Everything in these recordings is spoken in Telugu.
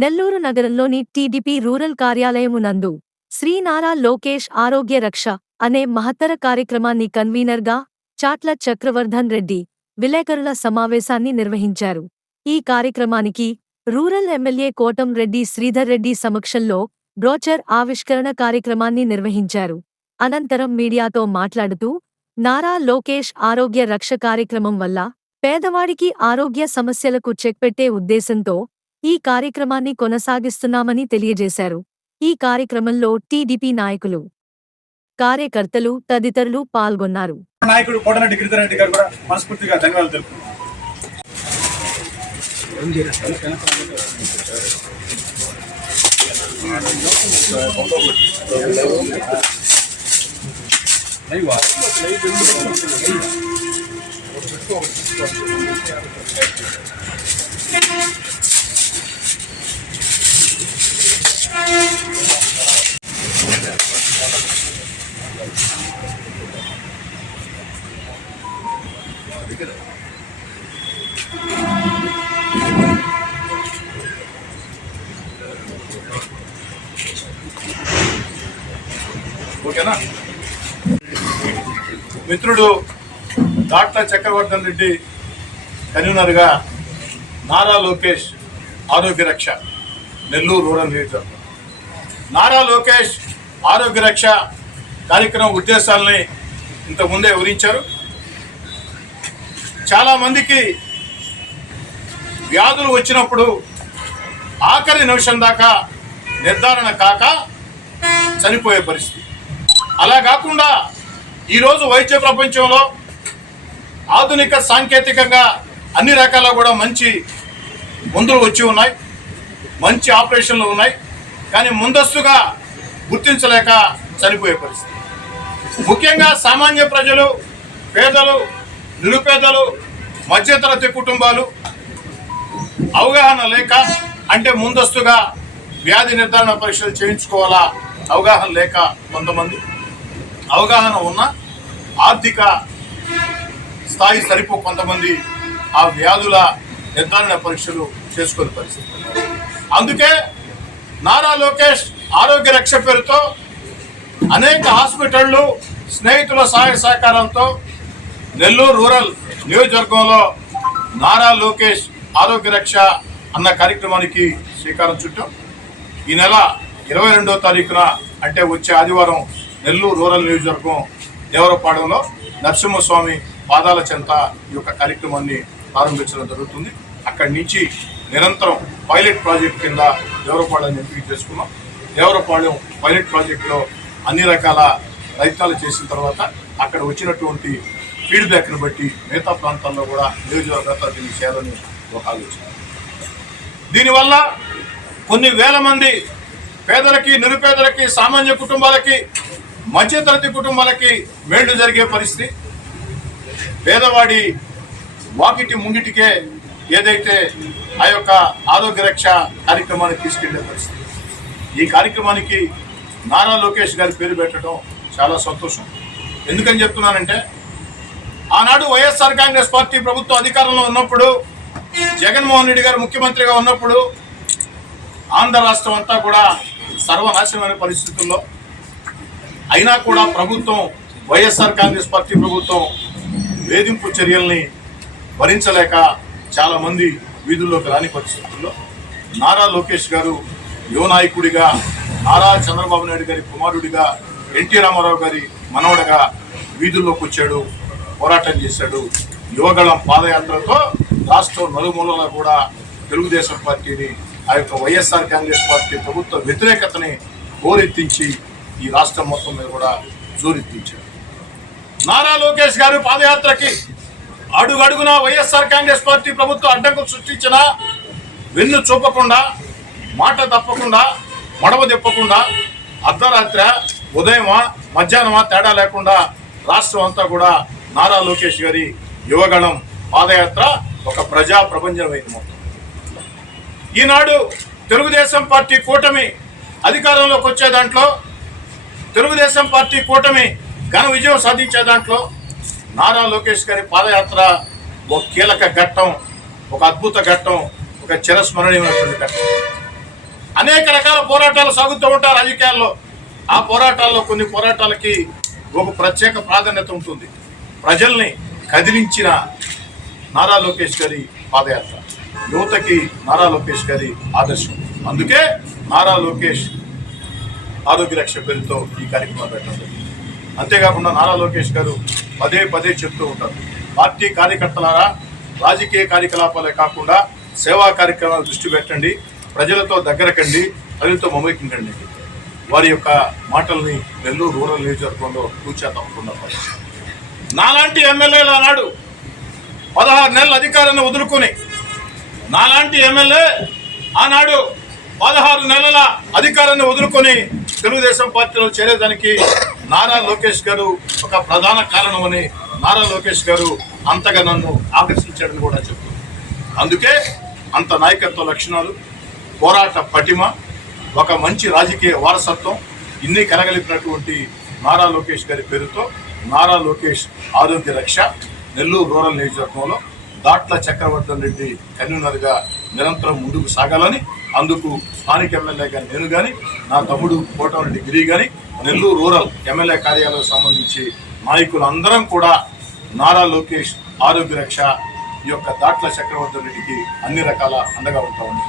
నెల్లూరు నగరంలోని టీడీపీ రూరల్ కార్యాలయమునందు శ్రీ నారా లోకేష్ ఆరోగ్య రక్ష అనే మహత్తర కార్యక్రమాన్ని కన్వీనర్గా చాట్ల చక్రవర్ధన్ రెడ్డి విలేకరుల సమావేశాన్ని నిర్వహించారు. ఈ కార్యక్రమానికి రూరల్ ఎమ్మెల్యే కోటం రెడ్డి శ్రీధర్ రెడ్డి సమక్షంలో బ్రోచర్ ఆవిష్కరణ కార్యక్రమాన్ని నిర్వహించారు. అనంతరం మీడియాతో మాట్లాడుతూ నారా లోకేష్ ఆరోగ్య రక్ష కార్యక్రమం వల్ల పేదవాడికి ఆరోగ్య సమస్యలకు చెక్ పెట్టే ఉద్దేశంతో ఈ కార్యక్రమాన్ని కొనసాగిస్తున్నామని తెలియజేశారు. ఈ కార్యక్రమంలో టీడీపీ నాయకులు కార్యకర్తలు తదితరులు పాల్గొన్నారు. నాయకుడు కోటరెడ్డి గిరిధర్ గారు కూడా మనస్ఫూర్తిగా ధన్యవాదాలు తెలుపుతున్నాను మిత్రుడు డాక్టర్ చక్రవర్ధన్ రెడ్డి కన్వీనర్గా నారా లోకేష్ ఆరోగ్య రక్ష నెల్లూరు రూరల్ నియోజకవర్గం నారా లోకేష్ ఆరోగ్య రక్ష కార్యక్రమం ఉద్దేశాలని ఇంతకుముందే వివరించారు. చాలామందికి వ్యాధులు వచ్చినప్పుడు ఆఖరి నిమిషం దాకా నిర్ధారణ కాక చనిపోయే పరిస్థితి. అలా కాకుండా ఈరోజు వైద్య ప్రపంచంలో ఆధునిక సాంకేతికంగా అన్ని రకాల కూడా మంచి మందులు వచ్చి ఉన్నాయి. మంచి ఆపరేషన్లు ఉన్నాయి. కానీ ముందస్తుగా గుర్తించలేక చనిపోయే పరిస్థితి. ముఖ్యంగా సామాన్య ప్రజలు పేదలు నిరుపేదలు మధ్యతరగతి కుటుంబాలు అవగాహన లేక అంటే ముందస్తుగా వ్యాధి నిర్ధారణ పరీక్షలు చేయించుకోవాలా అవగాహన లేక కొంతమంది అవగాహన ఉన్న ఆర్థిక స్థాయి సరిపో కొంతమంది ఆ వ్యాధుల నిర్ధారణ పరీక్షలు చేసుకునే పరిస్థితి. అందుకే నారా లోకేష్ ఆరోగ్య రక్ష పేరుతో అనేక హాస్పిటళ్ళు స్నేహితుల సహాయ సహకారంతో నెల్లూరు రూరల్ నియోజకవర్గంలో నారా లోకేష్ ఆరోగ్య రక్ష అన్న కార్యక్రమానికి శ్రీకారం చుట్టాం. ఈ నెల ఇరవై రెండవ తారీఖున అంటే వచ్చే ఆదివారం నెల్లూరు రూరల్ నియోజకవర్గం దేవరపాడంలో నరసింహస్వామి పాదాల చెంత ఈ యొక్క కార్యక్రమాన్ని ప్రారంభించడం జరుగుతుంది. అక్కడి నుంచి నిరంతరం పైలట్ ప్రాజెక్ట్ కింద దేవరపాడెం ఎంపిక చేసుకున్నాం. దేవరపాలెం పైలట్ ప్రాజెక్టులో అన్ని రకాల ప్రయత్నాలు చేసిన తర్వాత అక్కడ వచ్చినటువంటి ఫీడ్బ్యాక్ను బట్టి మిగతా ప్రాంతాల్లో కూడా నియోజకవర్గంతో దీన్ని చేయాలని ఒక ఆలోచన. దీనివల్ల కొన్ని వేల మంది పేదలకి నిరుపేదలకి సామాన్య కుటుంబాలకి మధ్యతరగతి కుటుంబాలకి మేళ్ళు జరిగే పరిస్థితి. పేదవాడి వాకిటి ముంగిటికే ఏదైతే ఆ యొక్క ఆరోగ్య రక్ష కార్యక్రమాన్ని తీసుకెళ్ళే పరిస్థితి. ఈ కార్యక్రమానికి నారా లోకేష్ గారి పేరు పెట్టడం చాలా సంతోషం. ఎందుకని చెప్తున్నానంటే ఆనాడు వైఎస్ఆర్ కాంగ్రెస్ పార్టీ ప్రభుత్వం అధికారంలో ఉన్నప్పుడు జగన్మోహన్ రెడ్డి గారు ముఖ్యమంత్రిగా ఉన్నప్పుడు ఆంధ్ర రాష్ట్రం అంతా కూడా సర్వనాశనమైన పరిస్థితుల్లో అయినా కూడా ప్రభుత్వం వైఎస్ఆర్ కాంగ్రెస్ పార్టీ ప్రభుత్వం వేధింపు చర్యల్ని భరించలేక చాలామంది వీధుల్లోకి రాని పరిస్థితుల్లో నారా లోకేష్ గారు యువ నాయకుడిగా నారా చంద్రబాబు నాయుడు గారి కుమారుడిగా ఎన్టీ రామారావు గారి మనవడగా వీధుల్లోకి వచ్చాడు పోరాటం చేశాడు. యువగళం పాదయాత్రతో రాష్ట్రం నలుమూలలా కూడా తెలుగుదేశం పార్టీని ఆ యొక్క వైఎస్ఆర్ కాంగ్రెస్ పార్టీ ప్రభుత్వ వ్యతిరేకతని హోరెత్తించి ఈ రాష్ట్రం మొత్తం మీద కూడా జోరెత్తించారు నారా లోకేష్ గారు పాదయాత్రకి అడుగడుగునా వైఎస్ఆర్ కాంగ్రెస్ పార్టీ ప్రభుత్వం అడ్డంకులు సృష్టించిన వెన్ను చూపకుండా మాట తప్పకుండా మడవ తిప్పకుండా అర్ధరాత్రి ఉదయమా మధ్యాహ్నమా తేడా లేకుండా రాష్ట్రం అంతా కూడా నారా లోకేష్ గారి యువగణం పాదయాత్ర ఒక ప్రజా ప్రపంచమైంది మొత్తం. ఈనాడు తెలుగుదేశం పార్టీ కూటమి అధికారంలోకి వచ్చే దాంట్లో తెలుగుదేశం పార్టీ కూటమి ఘన విజయం సాధించే దాంట్లో నారా లోకేష్ గారి పాదయాత్ర ఒక కీలక ఘట్టం ఒక అద్భుత ఘట్టం ఒక చిరస్మరణీయమైనటువంటి ఘట్టం. అనేక రకాల పోరాటాలు సాగుతూ ఉంటారు రాజకీయాల్లో. ఆ పోరాటాల్లో కొన్ని పోరాటాలకి ఒక ప్రత్యేక ప్రాధాన్యత ఉంటుంది. ప్రజల్ని కదిలించిన నారా లోకేష్ గారి పాదయాత్ర. యువతకి నారా లోకేష్ గారి ఆదర్శం. అందుకే నారా లోకేష్ ఆరోగ్య రక్ష పేరుతో ఈ కార్యక్రమం పెట్టడం అంతేకాకుండా నారా లోకేష్ గారు పదే పదే చెప్తూ ఉంటారు. పార్టీ కార్యకర్తలారా రాజకీయ కార్యకలాపాలే కాకుండా సేవా కార్యక్రమాలు దృష్టి పెట్టండి ప్రజలతో దగ్గరకండి ప్రజలతో మమేకండి వారి యొక్క మాటల్ని నెల్లూరు రూరల్ నియోజకవర్గంలో కూర్చా తప్పకుండా నాలాంటి ఎమ్మెల్యేలు ఆనాడు పదహారు నెలల అధికారాన్ని వదులుకొని నాలాంటి ఎమ్మెల్యే ఆనాడు పదహారు నెలల అధికారాన్ని వదులుకొని తెలుగుదేశం పార్టీలో చేరేదానికి నారా లోకేష్ గారు ఒక ప్రధాన కారణమని నారా లోకేష్ గారు అంతగా నన్ను ఆకర్షించాడని కూడా చెప్తుంది అందుకే అంత నాయకత్వ లక్షణాలు పోరాట పటిమ ఒక మంచి రాజకీయ వారసత్వం ఇన్ని కలగలిపినటువంటి నారా లోకేష్ గారి పేరుతో నారా లోకేష్ ఆరోగ్య రక్ష నెల్లూరు రూరల్ నియోజకవర్గంలో దాట్ల చక్రవర్ధన్ రెడ్డి కన్వీనర్గా నిరంతరం ముందుకు సాగాలని అందుకు స్థానిక ఎమ్మెల్యేగా నేను కానీ నా తమ్ముడు కోటం డిగ్రీ కానీ నెల్లూరు రూరల్ ఎమ్మెల్యే కార్యాలయం సంబంధించి నాయకులందరం కూడా నారా లోకేష్ ఆరోగ్య రక్ష ఈ యొక్క దాట్ల చక్రవర్తి రెడ్డికి అన్ని రకాల అండగా ఉంటామని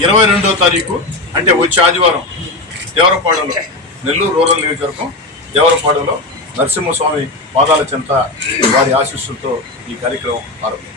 ఇరవై రెండో తారీఖు అంటే వచ్చే ఆదివారం దేవరపాడులో నెల్లూరు రూరల్ నియోజకవర్గం దేవరపాడులో నరసింహస్వామి పాదాల చెంత వారి ఆశీస్సులతో ఈ కార్యక్రమం ప్రారంభం